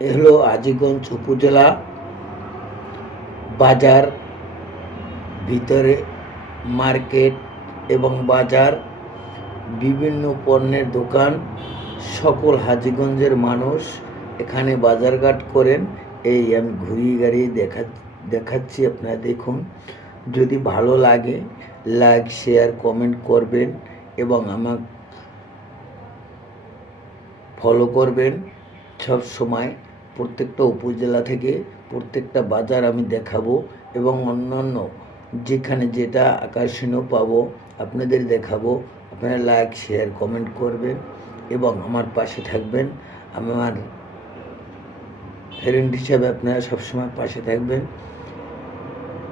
এ হলো আজিগঞ্জ উপজেলা বাজার, ভিতরে মার্কেট এবং বাজার, বিভিন্ন পণ্যের দোকান। সকল হাজীগঞ্জের মানুষ এখানে বাজারঘাট করেন। এই আমি ঘুরিয়ে গাড়িয়ে দেখাচ্ছি, আপনারা দেখুন। যদি ভালো লাগে লাইক শেয়ার কমেন্ট করবেন এবং আমার ফলো করবেন। সব সময় প্রত্যেকটা উপজেলা থেকে প্রত্যেকটা বাজার আমি দেখাবো এবং অন্যান্য যেখানে যেটা আকর্ষণীয় পাবো আপনাদের দেখাবো। আপনারা লাইক শেয়ার কমেন্ট করবেন এবং আমার পাশে থাকবেন। আমার ফ্রেন্ড হিসাবে আপনারা সবসময় পাশে থাকবেন।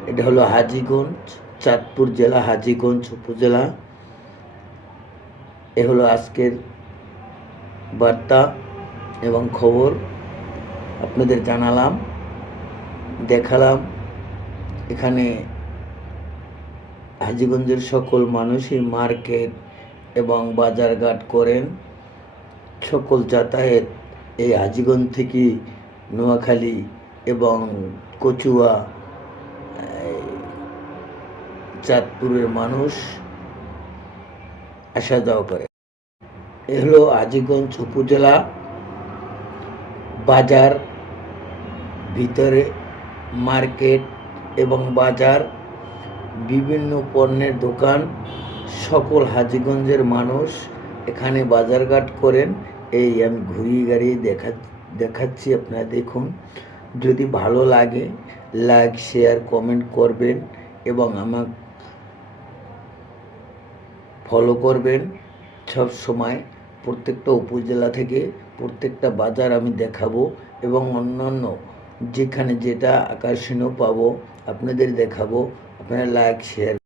এটা হলো হাজীগঞ্জ, চাঁদপুর জেলা, হাজীগঞ্জ উপজেলা। এ হলো আজকের বার্তা এবং খবর আপনাদের জানালাম, দেখালাম। এখানে হাজীগঞ্জের সকল মানুষই মার্কেট এবং বাজারঘাট করেন। সকল যাতায়াত এই হাজীগঞ্জ থেকে নোয়াখালী এবং কচুয়া, চাঁদপুরের মানুষ আসা যাওয়া করে। এ হলো হাজীগঞ্জ উপজেলা বাজার, ভিতরে মার্কেট এবং বাজার, বিভিন্ন পণ্যের দোকান। সকল হাজীগঞ্জের মানুষ এখানে বাজারঘাট করেন। এই আমি ঘুরিয়ে গাড়িয়ে দেখাচ্ছি, আপনারা দেখুন। যদি ভালো লাগে লাইক শেয়ার কমেন্ট করবেন এবং আমার ফলো করবেন। সব সময় প্রত্যেকটা উপজেলা থেকে প্রত্যেকটা বাজার আমি দেখাবো এবং অন্যান্য যেখানে যেটা আকর্ষণীয় পাবো আপনাদের দেখাবো। আপনারা লাইক শেয়ার